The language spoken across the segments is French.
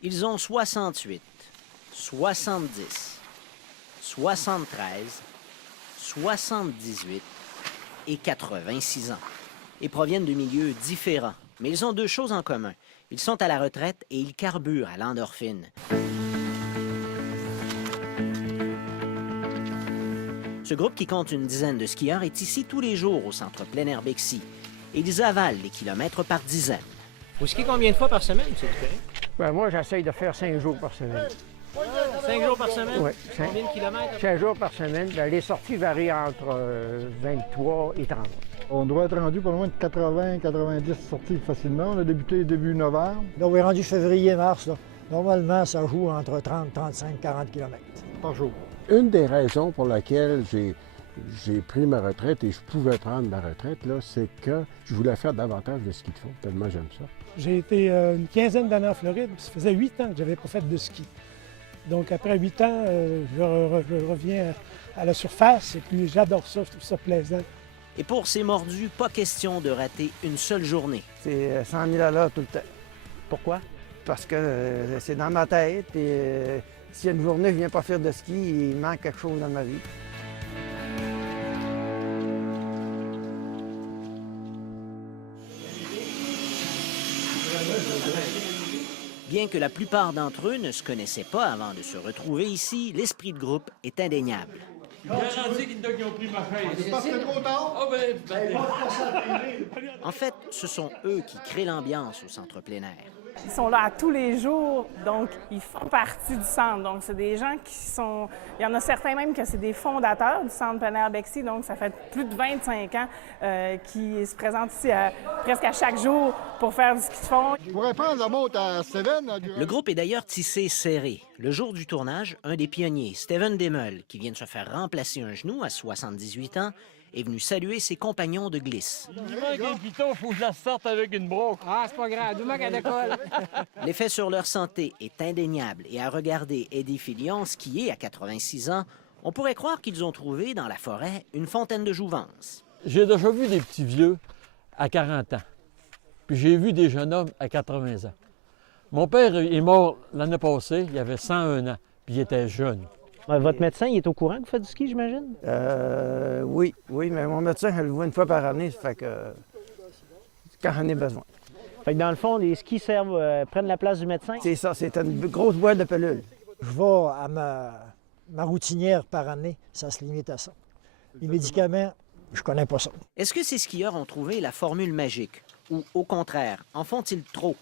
Ils ont 68, 70, 73, 78 et 86 ans et proviennent de milieux différents. Mais ils ont deux choses en commun. Ils sont à la retraite et ils carburent à l'endorphine. Ce groupe qui compte une dizaine de skieurs est ici tous les jours au centre plein air Bexy. Et ils avalent les kilomètres par dizaines. Vous skiez combien de fois par semaine, M. Dupéry? Ben, moi, j'essaye de faire 5 jours par semaine. 5 jours par semaine? Oui. Combien de kilomètres? 5 jours par semaine. Ben, les sorties varient entre 23 et 30. On doit être rendu pas loin de 80-90 sorties facilement. On a débuté début novembre. Là, on est rendu février-mars. Normalement, ça joue entre 30, 35, 40 km. Par jour. Une des raisons pour laquelle j'ai pris ma retraite et je pouvais prendre ma retraite, c'est que je voulais faire davantage de ski de fond, tellement j'aime ça. J'ai été une quinzaine d'années en Floride, ça faisait 8 ans que je n'avais pas fait de ski. Donc après 8 ans, je reviens à la surface et puis j'adore ça, je trouve ça plaisant. Et pour ces mordus, pas question de rater une seule journée. C'est 100 000 $ tout le temps. Pourquoi? Parce que c'est dans ma tête et s'il y a une journée que je ne viens pas faire de ski, il manque quelque chose dans ma vie. Bien que la plupart d'entre eux ne se connaissaient pas avant de se retrouver ici, l'esprit de groupe est indéniable. En fait, ce sont eux qui créent l'ambiance au centre plein air. Ils sont là à tous les jours, donc ils font partie du centre. Donc, c'est des gens qui sont... Il y en a certains même que c'est des fondateurs du centre plein air Bexy, donc ça fait plus de 25 ans qu'ils se présentent ici presque à chaque jour pour faire du ski de fond. Je pourrais prendre la montre à Steven. Le groupe est d'ailleurs tissé serré. Le jour du tournage, un des pionniers, Steven Demeul, qui vient de se faire remplacer un genou à 78 ans, est venu saluer ses compagnons de glisse. Il manque un piton, faut que je la sorte avec une broque. Ah, c'est pas grave, du manque à l'école. L'effet sur leur santé est indéniable et à regarder Eddie Filion skier à 86 ans, on pourrait croire qu'ils ont trouvé dans la forêt une fontaine de jouvence. J'ai déjà vu des petits vieux à 40 ans, puis j'ai vu des jeunes hommes à 80 ans. Mon père est mort l'année passée, il avait 101 ans, puis il était jeune. Votre médecin, il est au courant que vous faites du ski, j'imagine? Oui, mais mon médecin, je le vois une fois par année, ça fait que quand j'en ai besoin. Fait que dans le fond, les skis prennent la place du médecin? C'est ça, c'est une grosse boîte de pilules. Je vais à ma routinière par année, ça se limite à ça. Les médicaments, je connais pas ça. Est-ce que ces skieurs ont trouvé la formule magique? Ou au contraire, en font-ils trop?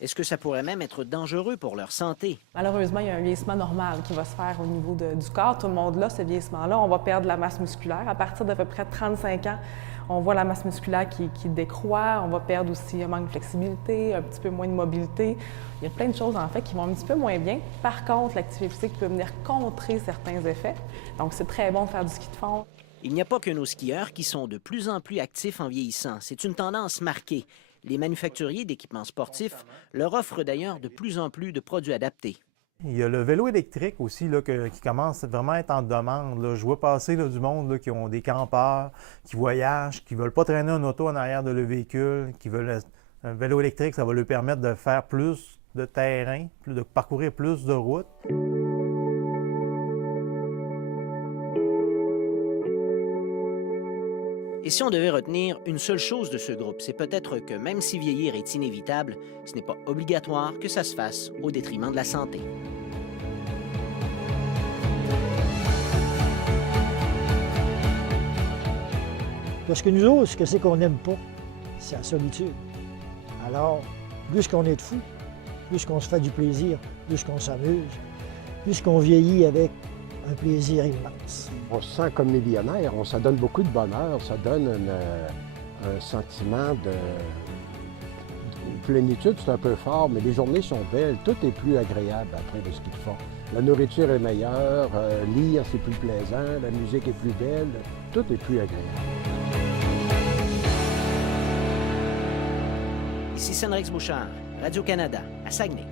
Est-ce que ça pourrait même être dangereux pour leur santé? Malheureusement, il y a un vieillissement normal qui va se faire au niveau du corps. Tout le monde là, ce vieillissement-là. On va perdre la masse musculaire. À partir d'à peu près 35 ans, on voit la masse musculaire qui décroît. On va perdre aussi un manque de flexibilité, un petit peu moins de mobilité. Il y a plein de choses, en fait, qui vont un petit peu moins bien. Par contre, l'activité physique peut venir contrer certains effets. Donc, c'est très bon de faire du ski de fond. Il n'y a pas que nos skieurs qui sont de plus en plus actifs en vieillissant. C'est une tendance marquée. Les manufacturiers d'équipements sportifs leur offrent d'ailleurs de plus en plus de produits adaptés. Il y a le vélo électrique aussi là, qui commence vraiment à être en demande. Là. Je vois passer là, du monde là, qui ont des campeurs, qui voyagent, qui ne veulent pas traîner un auto en arrière de leur véhicule, qui veulent un vélo électrique, ça va leur permettre de faire plus de terrain, de parcourir plus de routes. Et si on devait retenir une seule chose de ce groupe, c'est peut-être que même si vieillir est inévitable, ce n'est pas obligatoire que ça se fasse au détriment de la santé. Parce que nous autres, ce que c'est qu'on n'aime pas, c'est la solitude. Alors, plus qu'on est de fous, plus qu'on se fait du plaisir, plus qu'on s'amuse, plus qu'on vieillit avec un plaisir immense. On se sent comme millionnaire, ça donne beaucoup de bonheur, ça donne un sentiment de plénitude, c'est un peu fort, mais les journées sont belles, tout est plus agréable après le ski de fond. La nourriture est meilleure, lire c'est plus plaisant, la musique est plus belle, tout est plus agréable. Ici Senrex Bouchard, Radio-Canada, à Saguenay.